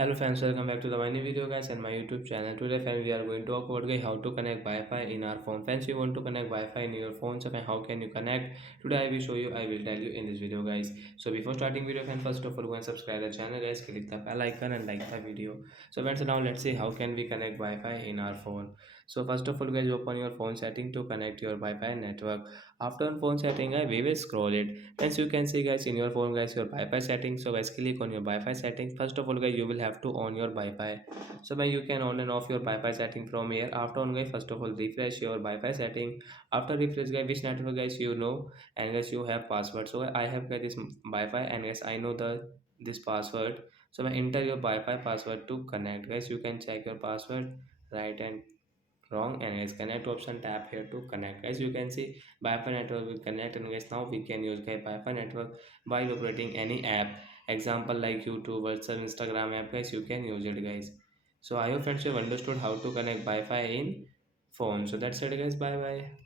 Hello friends, welcome back to the my new video guys and my YouTube channel. Today friends we are going to talk about guys how to connect Wi-Fi in our phone. Friends, you want to connect Wi-Fi in your phone, so how can you connect? Today I will show you, I will tell you in this video guys. So before starting video friends, first of all go and subscribe the channel guys, click the bell icon and like the video. So friends, now let's see how can we connect Wi-Fi in our phone. So first of all guys, open your phone setting to connect your Wi-Fi network. After phone setting, we will scroll it. As you can see guys, in your phone guys, your Wi-Fi settings. So guys, click on your Wi-Fi settings. First of all guys, you will have to on your Wi-Fi. So when you can on and off your Wi-Fi setting from here. After on guys, first of all refresh your Wi-Fi setting. After refresh guys, which network guys you know, and guys you have password. So I have got this Wi-Fi and guys I know the this password. So when enter your Wi-Fi password to connect guys, you can check your password right and wrong, and guys connect option, tap here to connect. As you can see, Wi-Fi network will connect, and guys now we can use guys Wi-Fi network while operating any app, example like YouTube, WhatsApp, Instagram app guys, you can use it guys. So I hope friends you have understood how to connect Wi-Fi in phone. So that's it guys, bye bye.